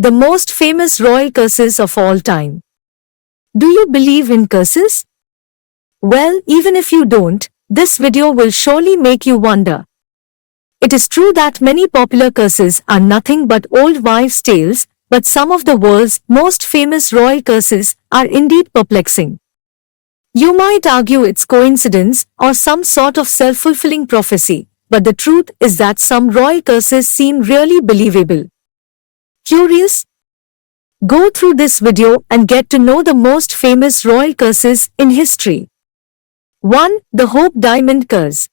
The most famous royal curses of all time. Do you believe in curses? Well, even if you don't, this video will surely make you wonder. It is true that many popular curses are nothing but old wives' tales, but some of the world's most famous royal curses are indeed perplexing. You might argue it's coincidence or some sort of self-fulfilling prophecy, but the truth is that some royal curses seem really believable. Curious? Go through this video and get to know the most famous royal curses in history. 1. The Hope Diamond Curse.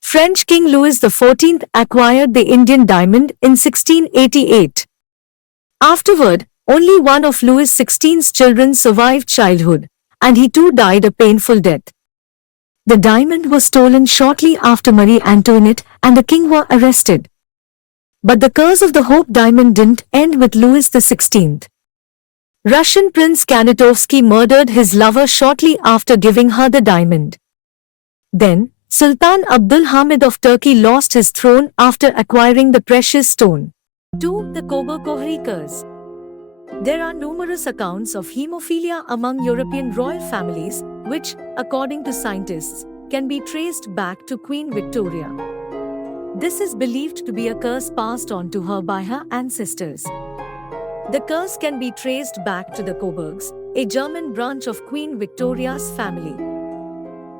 French King Louis XIV acquired the Indian diamond in 1688. Afterward, only one of Louis XVI's children survived childhood, and he too died a painful death. The diamond was stolen shortly after Marie Antoinette and the king were arrested. But the curse of the Hope Diamond didn't end with Louis XVI. Russian Prince Kanitovsky murdered his lover shortly after giving her the diamond. Then, Sultan Abdul Hamid of Turkey lost his throne after acquiring the precious stone. 2. The Kober-Kohri Curse. There are numerous accounts of hemophilia among European royal families, which, according to scientists, can be traced back to Queen Victoria. This is believed to be a curse passed on to her by her ancestors. The curse can be traced back to the Coburgs, a German branch of Queen Victoria's family.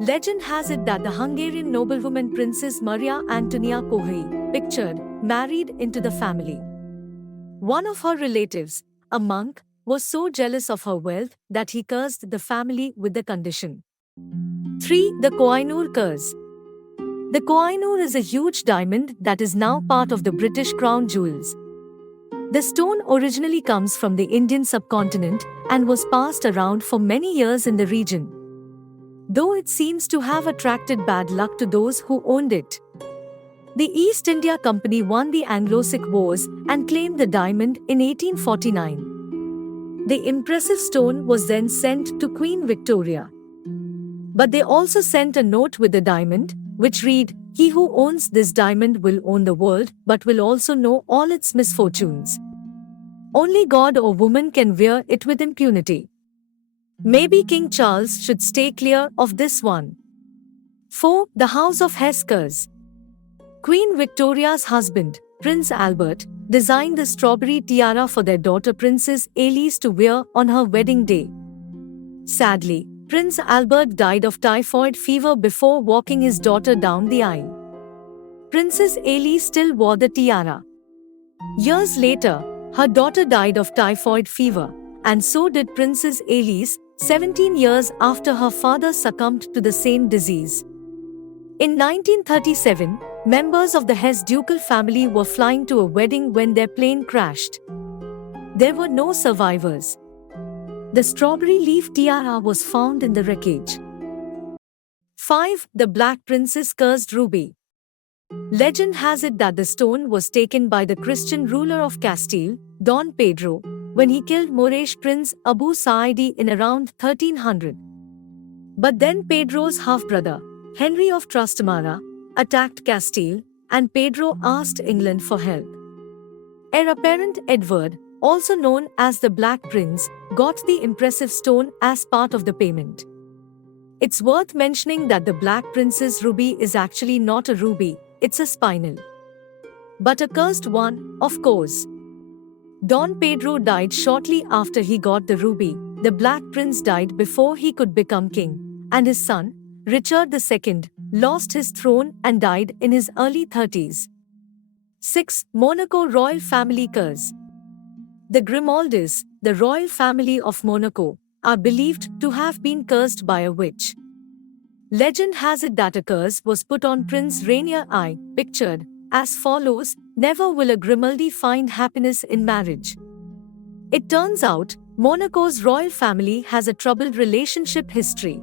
Legend has it that the Hungarian noblewoman Princess Maria Antonia Kohri, pictured, married into the family. One of her relatives, a monk, was so jealous of her wealth that he cursed the family with the condition. 3. The Koh-i-Noor Curse. The Koh-i-Noor is a huge diamond that is now part of the British crown jewels. The stone originally comes from the Indian subcontinent and was passed around for many years in the region, though it seems to have attracted bad luck to those who owned it. The East India Company won the Anglo-Sikh Wars and claimed the diamond in 1849. The impressive stone was then sent to Queen Victoria. But they also sent a note with the diamond, which read, "He who owns this diamond will own the world, but will also know all its misfortunes. Only God or woman can wear it with impunity." Maybe King Charles should stay clear of this one. 4. The House of Hesse Curse. Queen Victoria's husband, Prince Albert, designed the strawberry tiara for their daughter Princess Alice to wear on her wedding day. Sadly, Prince Albert died of typhoid fever before walking his daughter down the aisle. Princess Alice still wore the tiara. Years later, her daughter died of typhoid fever, and so did Princess Alice, 17 years after her father succumbed to the same disease. In 1937, members of the Hesse ducal family were flying to a wedding when their plane crashed. There were no survivors. The strawberry leaf tiara was found in the wreckage. 5. The Black Princess Cursed Ruby. Legend has it that the stone was taken by the Christian ruler of Castile, Don Pedro, when he killed Moorish Prince Abu Sa'idi in around 1300. But then Pedro's half-brother, Henry of Trastamara, attacked Castile, and Pedro asked England for help. Heir apparent Edward, also known as the Black Prince, got the impressive stone as part of the payment. It's worth mentioning that the Black Princess ruby is actually not a ruby, it's a spinel. But a cursed one, of course. Don Pedro died shortly after he got the ruby. The Black Prince died before he could become king, and his son, Richard II, lost his throne and died in his early 30s. 6. Monaco Royal Family Curse. The Grimaldis, the royal family of Monaco, are believed to have been cursed by a witch. Legend has it that a curse was put on Prince Rainier I, pictured, as follows: "Never will a Grimaldi find happiness in marriage." It turns out, Monaco's royal family has a troubled relationship history.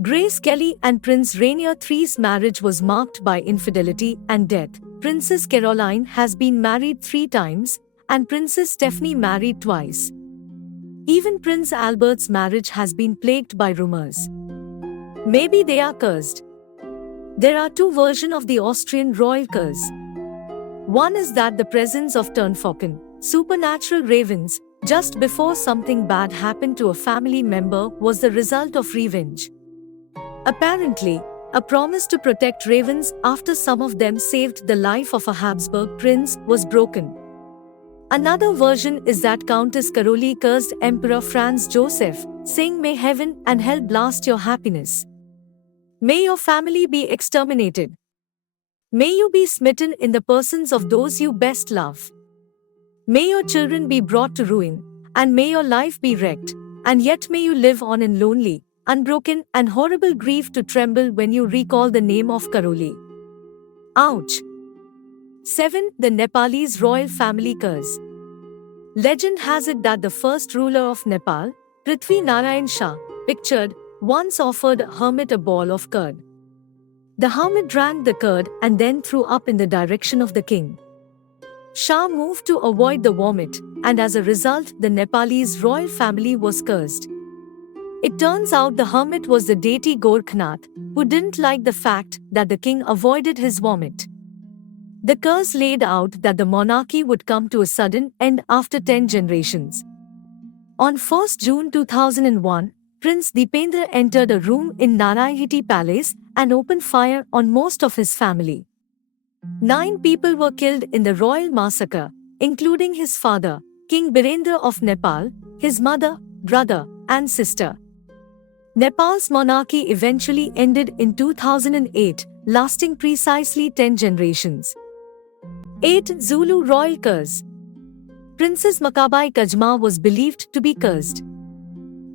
Grace Kelly and Prince Rainier III's marriage was marked by infidelity and death. Princess Caroline has been married 3 times, and Princess Stephanie married twice. Even Prince Albert's marriage has been plagued by rumors. Maybe they are cursed. There are 2 versions of the Austrian royal curse. One is that the presence of Turnpfocken, Supernatural ravens, just before something bad happened to a family member, was the result of revenge. Apparently, a promise to protect ravens after some of them saved the life of a Habsburg prince was broken. Another version is that Countess Caroline cursed Emperor Franz Joseph, saying, "May heaven and hell blast your happiness. May your family be exterminated. May you be smitten in the persons of those you best love. May your children be brought to ruin, and may your life be wrecked, and yet may you live on in lonely, unbroken, and horrible grief to tremble when you recall the name of Karoli." Ouch! 7. The Nepalese royal family curse. Legend has it that the first ruler of Nepal, Prithvi Narayan Shah, pictured, once offered a hermit a ball of curd. The hermit drank the curd and then threw up in the direction of the king. Shah moved to avoid the vomit, and as a result, the Nepalese royal family was cursed. It turns out the hermit was the deity Gorkhnath, who didn't like the fact that the king avoided his vomit. The curse laid out that the monarchy would come to a sudden end after 10 generations. On 1 June 2001, Prince Dipendra entered a room in Naraihiti Palace and opened fire on most of his family. 9 people were killed in the royal massacre, including his father, King Birendra of Nepal, his mother, brother, and sister. Nepal's monarchy eventually ended in 2008, lasting precisely 10 generations. 8. Zulu royal curse. Princess Makabai Kajma was believed to be cursed.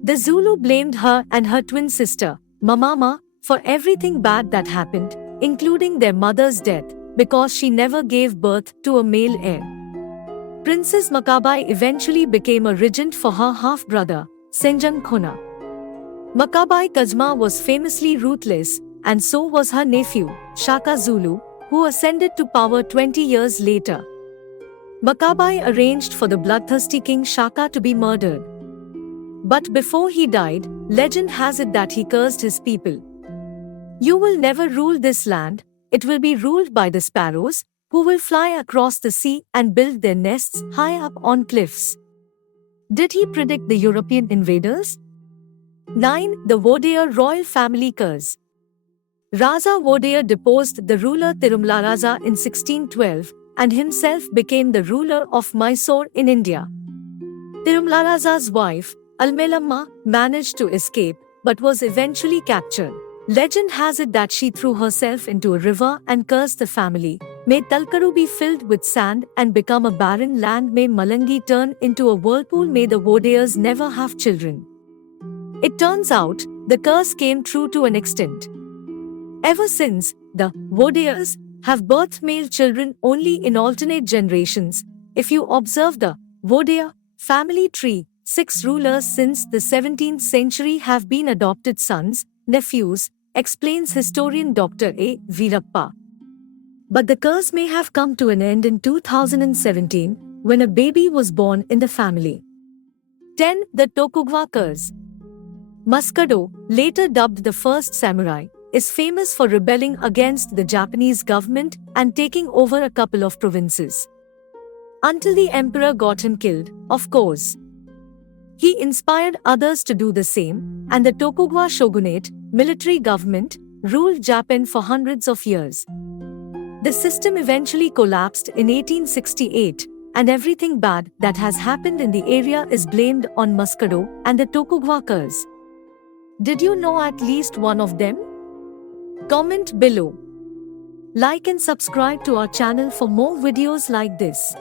The Zulu blamed her and her twin sister, Mamama, for everything bad that happened, including their mother's death, because she never gave birth to a male heir. Princess Makabai eventually became a regent for her half-brother, Senjang Khona. Makabai Kajma was famously ruthless, and so was her nephew, Shaka Zulu, who ascended to power 20 years later. Makabai arranged for the bloodthirsty King Shaka to be murdered. But before he died, legend has it that he cursed his people. "You will never rule this land, it will be ruled by the sparrows, who will fly across the sea and build their nests high up on cliffs." Did he predict the European invaders? 9. The Vodayar royal family curse. Raja Vodayar deposed the ruler Tirumala in 1612 and himself became the ruler of Mysore in India. Tirumala's wife, Almelamma, managed to escape but was eventually captured. Legend has it that she threw herself into a river and cursed the family. "May Talkaru be filled with sand and become a barren land. May Malangi turn into a whirlpool. May the Vodayars never have children." It turns out, the curse came true to an extent. Ever since, the Vodayars have birthed male children only in alternate generations. If you observe the Vodayar family tree, 6 rulers since the 17th century have been adopted sons, nephews, explains historian Dr. A. Veerappa. But the curse may have come to an end in 2017, when a baby was born in the family. 10. The Tokugawa curse. Muscado, later dubbed the first samurai, is famous for rebelling against the Japanese government and taking over a couple of provinces. Until the emperor got him killed, of course. He inspired others to do the same, and the Tokugawa shogunate, military government, ruled Japan for hundreds of years. The system eventually collapsed in 1868, and everything bad that has happened in the area is blamed on Muscado and the Tokugawa curse. Did you know at least one of them? Comment below. Like and subscribe to our channel for more videos like this.